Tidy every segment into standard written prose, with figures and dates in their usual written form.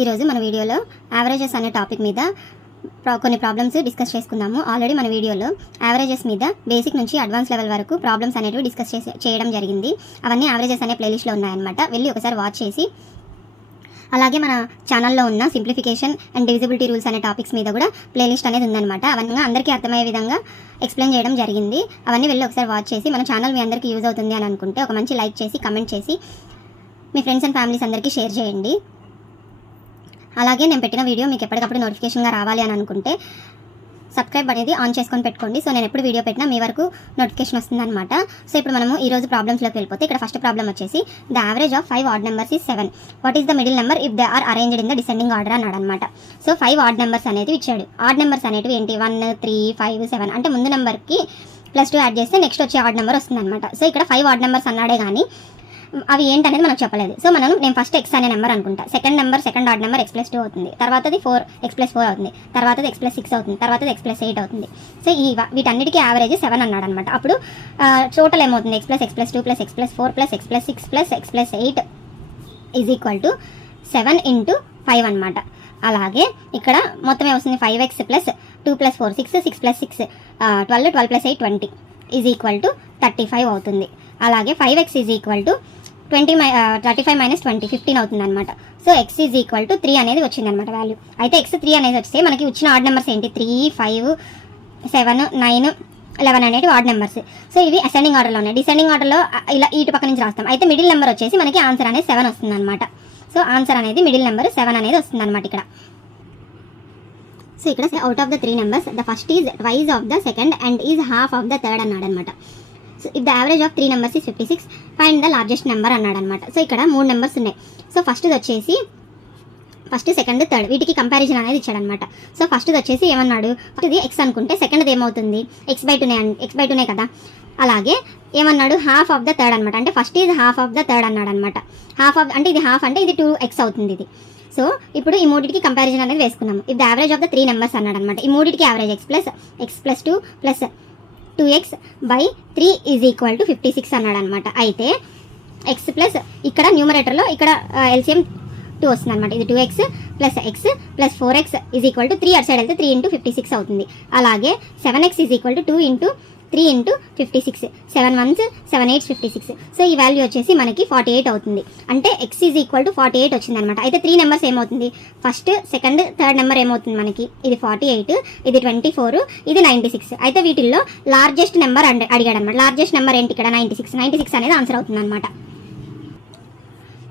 ఈరోజు మన వీడియోలో యావరేజెస్ అనే టాపిక్ మీద కొన్ని ప్రాబ్లమ్స్ డిస్కస్ చేసుకుందాము. ఆల్రెడీ మన వీడియోలో యావరేజెస్ మీద బేసిక్ నుంచి అడ్వాన్స్ లెవెల్ వరకు ప్రాబ్లమ్స్ అనేవి డిస్కస్ చేయడం జరిగింది. అవన్నీ యావరేజెస్ అనే ప్లేలిస్ట్లో ఉన్నాయన్నమాట. వెళ్ళి ఒకసారి వాచ్ చేసి, అలాగే మన ఛానల్లో ఉన్న సింప్లిఫికేషన్ అండ్ డివిజిబిలిటీ రూల్స్ అనే టాపిక్స్ మీద కూడా ప్లేలిస్ట్ అనేది ఉందన్నమాట. అవన్నీ అందరికీ అర్థమయ్యే విధంగా ఎక్స్ప్లెయిన్ చేయడం జరిగింది. అవన్నీ వెళ్ళి ఒకసారి వాచ్ చేసి, మన ఛానల్ మీ అందరికీ యూజ్ అవుతుంది అని అనుకుంటే ఒక మంచి లైక్ చేసి, కమెంట్ చేసి మీ ఫ్రెండ్స్ అండ్ ఫ్యామిలీస్ అందరికీ షేర్ చేయండి. అలాగే నేను పెట్టిన వీడియో మీకు ఎప్పటికప్పుడు నోటిఫికేషన్గా రావాలి అని అనుకుంటే సబ్స్క్రైబ్ అనేది ఆన్ చేసుకొని పెట్టుకోండి. సో నేను ఎప్పుడు వీడియో పెట్టినా మీ వరకు నోటిఫికేషన్ వస్తుందన్నమాట. సో ఇప్పుడు మనము ఈరోజు ప్రాబ్లమ్స్లోకి వెళ్ళిపోతే, ఇక్కడ ఫస్ట్ ప్రాబ్లం వచ్చేసి the average of 5 odd numbers is 7. What is the middle number if they are arranged in the descending order అన్నాడు అనమాట. సో 5 ఆడ్ నెంబర్స్ అనేది ఇచ్చాడు. ఆడ్ నెంబర్స్ అనేవి ఏంటి? 1, 3, 5, 7 అంటే ముందు నెంబర్కి +2 యాడ్ చేస్తే నెక్స్ట్ వచ్చే ఆడ్ నెంబర్ వస్తుంది అనమాట. సో ఇక్కడ 5 ఆడ్ నెంబర్స్ అన్నాడే కానీ అవి ఏంటనేది మనకు చెప్పలేదు. సో నేను ఫస్ట్ x అనే నెంబర్ అనుకుంటా. సెకండ్ ఆడ్ నెంబర్ x+2 అవుతుంది. తర్వాతది x+4 అవుతుంది. తర్వాతది x+6 అవుతుంది. తర్వాతది x+8 అవుతుంది. సో వీటన్నిటికీ యావరేజ్ 7 అన్నాడు అనమాట. అప్పుడు టోటల్ ఏమవుతుంది? x+2 x+4 x+6 x+8 is equal to 7 × 5 అనమాట. అలాగే ఇక్కడ మొత్తం ఏమొస్తుంది? 5x + 2 + 4 6 6 + 6 12 12 + 8 20 ఈజ్ ఈక్వల్ టు 35 అవుతుంది. అలాగే 5x ఈజ్ ఈక్వల్ టు 35 - 20 15 అవుతుంది అనమాట. So x is equal to 3 అనేది వచ్చింది అనమాట వాల్యూ. అయితే x 3 అనేది వస్తే మనకి వచ్చిన ఆడ్ నెంబర్స్ ఏంటి? 3, 5, 7, 9, 11 అనేవి ఆడ్ నెంబర్స్. సో ఇవి అసెండింగ్ ఆర్డర్లో ఉన్నాయి. డిసెండింగ్ ఆర్డర్లో ఇలా ఇటు పక్క నుంచి రాస్తాం. అయితే మిడిల్ నెంబర్ వచ్చేసి మనకి ఆన్సర్ అనేది 7 వస్తుంది అనమాట. సో ఆన్సర్ అనేది మిడిల్ నెంబర్ 7 అనేది వస్తుంది అనమాట ఇక్కడ. సో ఇక్కడ out of the 3 numbers the first is twice of the second and is half of the third అన్నాడు అనమాట. So if the average of 3 numbers is 56 find the largest number అన్నాడు అనమాట. So ఇక్కడ 3 నెంబర్స్ ఉన్నాయి. So first వచ్చేసి first, second, third వీటికి comparison అనేది ఇచ్చాడనమాట. సో ఫస్ట్ వచ్చేసి ఏమన్నాడు? ఇది x అనుకుంటే సెకండ్ది ఏమవుతుంది? x/2 కదా. అలాగే ఏమన్నాడు? హాఫ్ ఆఫ్ ద థర్డ్ అనమాట. అంటే first is half of the third అన్నాడు అనమాట. హాఫ్ ఆఫ్ అంటే ఇది హాఫ్ అంటే ఇది 2x అవుతుంది ఇది. సో ఇప్పుడు ఈ మూడింటికి కంపారిజన్ అనేది వేసుకున్నాము. If the average of the 3 numbers అన్నాడు అనమాట. ఈ మూడింటికి average x+2 + 2x/3 is equal to 56 అన్నాడు అనమాట. అయితే x ప్లస్ ఇక్కడ న్యూమరేటర్లో ఇక్కడ ఎల్సిఎం 2 వస్తుంది అనమాట. ఇది 2x + x + 4x is equal to 3 అటు సైడ్ వెళ్తే 3 × 56 అవుతుంది. అలాగే 7x is equal to 2 × 3 × 56 7 1s 7 8s 56. So ఈ వాల్యూ వచ్చేసి మనకి 48 అవుతుంది. అంటే x ఈజ్ ఈక్వల్ టు 48 వచ్చింది అనమాట. అయితే 3 నెంబర్స్ ఏమవుతుంది? ఫస్ట్, సెకండ్, థర్డ్ నెంబర్ ఏమవుతుంది మనకి? ఇది 48, ఇది 24, ఇది 96. అయితే వీటిల్లో లార్జెస్ట్ నెంబర్ అడిగాడు అనమాట. లార్జెస్ట్ నెంబర్ ఏంటి ఇక్కడ? 96 అనేది ఆన్సర్ అవుతుంది అనమాట.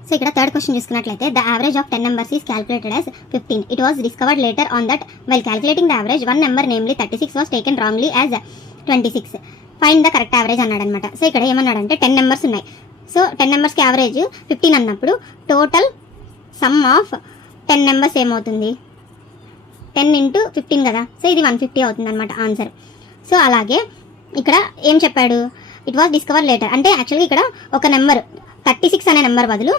సో ఇక్కడ థర్డ్ క్వశ్చన్ చూసుకున్నట్లయితే the average of 10 numbers is calculated as 15. It was discovered later on that while calculating the average one number namely 36 was taken wrongly as 26. Find the correct average అన్నాడు అనమాట. So ఇక్కడ ఏమన్నాడంటే 10 numbers ఉన్నాయి. So 10 నెంబర్స్కి average 15 అన్నప్పుడు total some of 10 numbers ఏమవుతుంది? 10 × 15 కదా. So ఇది 150 అవుతుంది అనమాట ఆన్సర్. సో అలాగే ఇక్కడ ఏం చెప్పాడు? ఇట్ వాస్ డిస్కవర్ లేటర్ అంటే యాక్చువల్గా ఇక్కడ ఒక నెంబర్ 36 అనే నెంబర్ బదులు,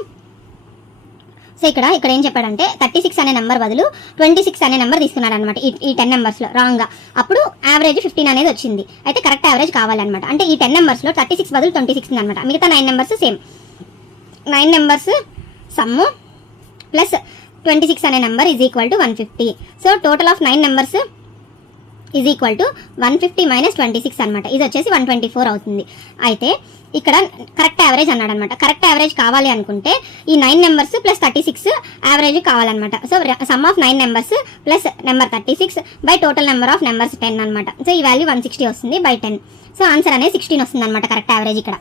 సో ఇక్కడ ఏం చెప్పాడంటే 36 అనే నెంబర్ బదులు 26 అనే నెంబర్ తీసుకున్నాడు అనమాట. ఈ 10 నెంబర్స్లో రాంగ్గా. అప్పుడు యావరేజ్ 15 అనేది వచ్చింది. అయితే కరెక్ట్ యావరేజ్ కావాలన్నమాట. అంటే ఈ 10 నెంబర్స్లో 36 బదులు 26 ఉంది అనమాట. మిగతా 9 numbers same. 9 numbers sum plus 26 అనే number is equal to 150. So total of 9 numbers is equal to 150 - 26 అనమాట. ఇది వచ్చేసి 124 అవుతుంది. అయితే ఇక్కడ కరెక్ట్ యావరేజ్ అన్నాడు అనమాట. కరెక్ట్ యావరేజ్ కావాలి అనుకుంటే ఈ 9 నెంబర్స్ + 36 యావరేజ్ కావాలన్నమాట. So sum of 9 numbers plus number 36 by total number of numbers 10 అనమాట. సో ఈ వాల్యూ 160 వస్తుంది బై 10. సో ఆన్సర్ అనేది 16 వస్తుంది అనమాట కరెక్ట్ యావరేజ్ ఇక్కడ.